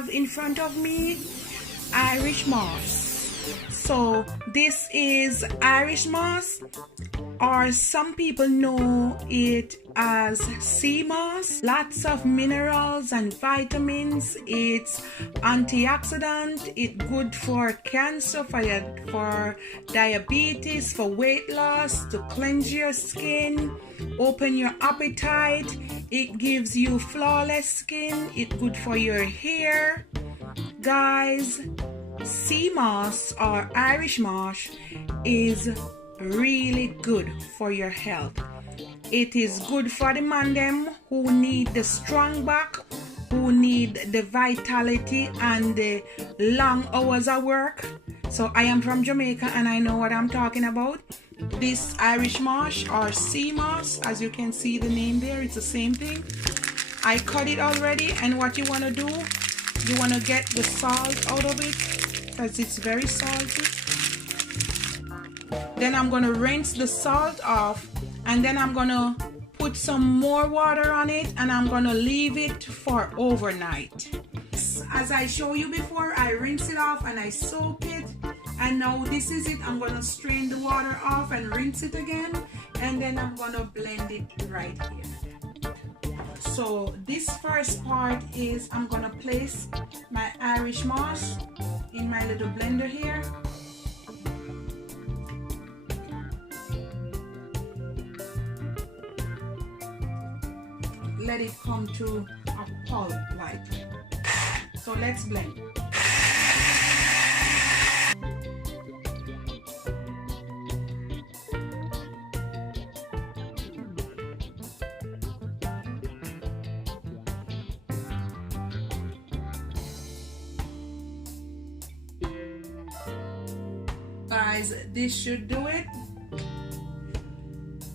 have in front of me Irish moss. So this is Irish moss, or some people know it as sea moss. Lots of minerals and vitamins. It's antioxidant. It's good for cancer, for diabetes, for weight loss, to cleanse your skin, open your appetite. It gives you flawless skin. It's good for your hair. Guys, sea moss or Irish moss is really good for your health. It is good for the man them who need the strong back, who need the vitality and the long hours of work. So I am from Jamaica and I know what I'm talking about. This Irish moss or sea moss, as you can see the name there, it's the same thing. I cut it already, and what you want to do, you want to get the salt out of it because it's very salty. Then I'm going to rinse the salt off, and then I'm going to put some more water on it, and I'm going to leave it for overnight. As I show you before, I rinse it off and I soak it, and now this is it. I'm going to strain the water off and rinse it again, and then I'm going to blend it right here. So this first part is I'm going to place my Irish moss in my little blender here. Let it come to a pulp like. So let's blend. Guys, this should do it.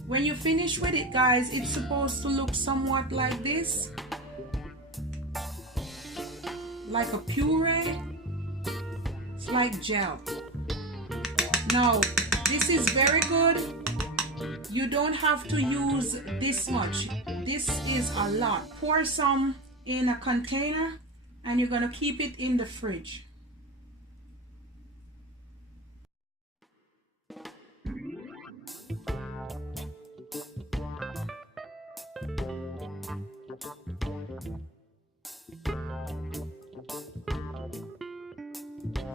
When you finish with it, guys, it's supposed to look somewhat like this, like a puree. It's like gel. Now this is very good. You don't have to use this much. This is a lot. Pour some in a container and you're gonna keep it in the fridge.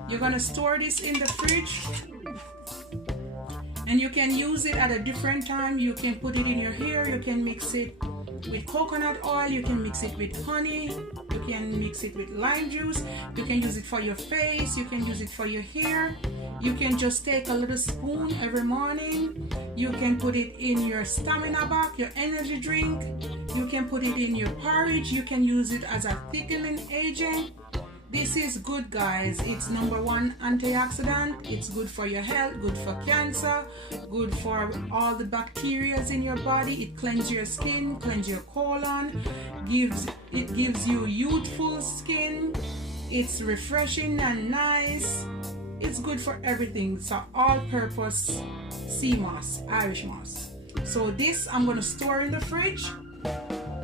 You're gonna store this in the fridge, and you can use it at a different time. You can put it in your hair, you can mix it with coconut oil, you can mix it with honey, you can mix it with lime juice, you can use it for your face, you can use it for your hair. You can just take a little spoon every morning. You can put it in your stamina back, your energy drink. You can put it in your porridge. You can use it as a thickening agent. This is good, guys. It's #1 antioxidant. It's good for your health, good for cancer, good for all the bacteria in your body. It cleanses your skin, cleanses your colon, it gives you youthful skin. It's refreshing and nice. It's good for everything. It's an all-purpose sea moss, Irish moss. So this I'm going to store in the fridge.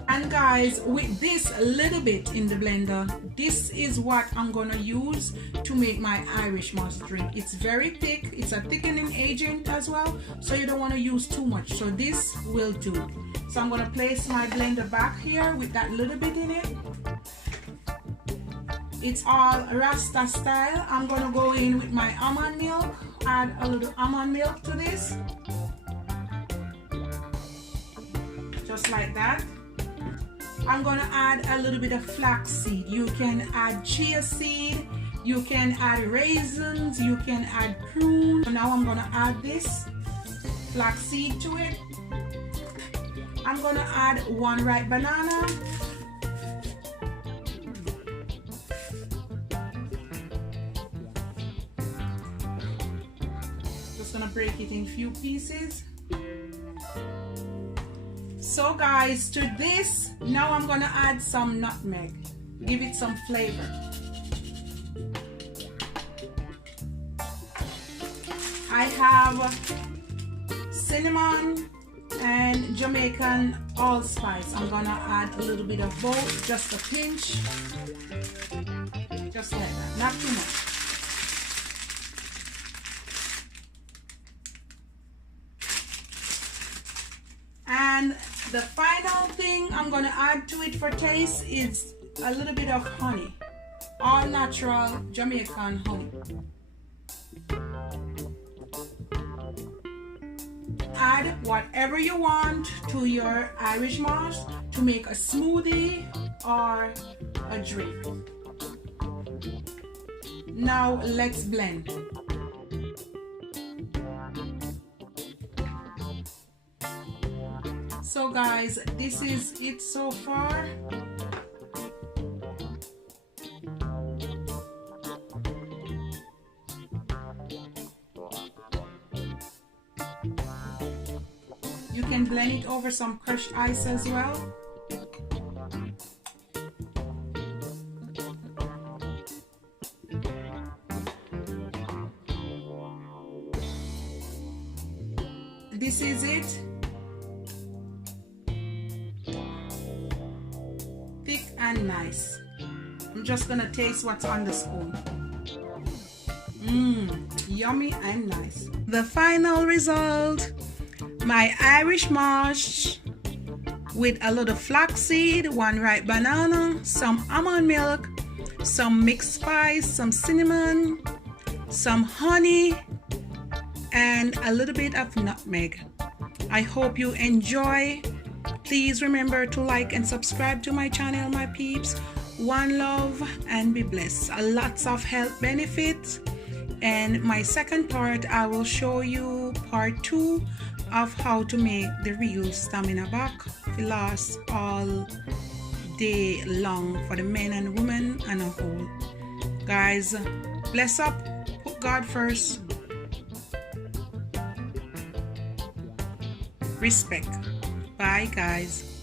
And guys, with this little bit in the blender, this is what I'm gonna use to make my Irish moss drink. It's very thick. It's a thickening agent as well, so you don't want to use too much. So this will do. So I'm gonna place my blender back here with that little bit in it. It's all Rasta style. I'm gonna go in with my almond milk, add a little almond milk to this, just like that. I'm gonna add a little bit of flax seed. You can add chia seed, you can add raisins, you can add prune. So now I'm gonna add this flax seed to it. I'm gonna add 1 ripe banana. Just gonna break it in few pieces. So guys, to this, now I'm gonna add some nutmeg. Give it some flavor. I have cinnamon and Jamaican allspice. I'm gonna add a little bit of both, just a pinch. Just like that, not too much. And the final thing I'm going to add to it for taste is a little bit of honey. All natural Jamaican honey. Add whatever you want to your Irish moss to make a smoothie or a drink. Now let's blend. So guys, this is it so far. You can blend it over some crushed ice as well. This is it. Thick and nice. I'm just gonna taste what's on the spoon. Yummy and nice. The final result, my Irish moss with a little flaxseed, one ripe banana, some almond milk, some mixed spice, some cinnamon, some honey, and a little bit of nutmeg. I hope you enjoy. Please remember to like and subscribe to my channel, my peeps. One love and be blessed. Lots of health benefits. And my second part, I will show you part 2 of how to make the real stamina back to last all day long for the men and women and a whole. Guys, bless up, put God first. Respect. Bye guys.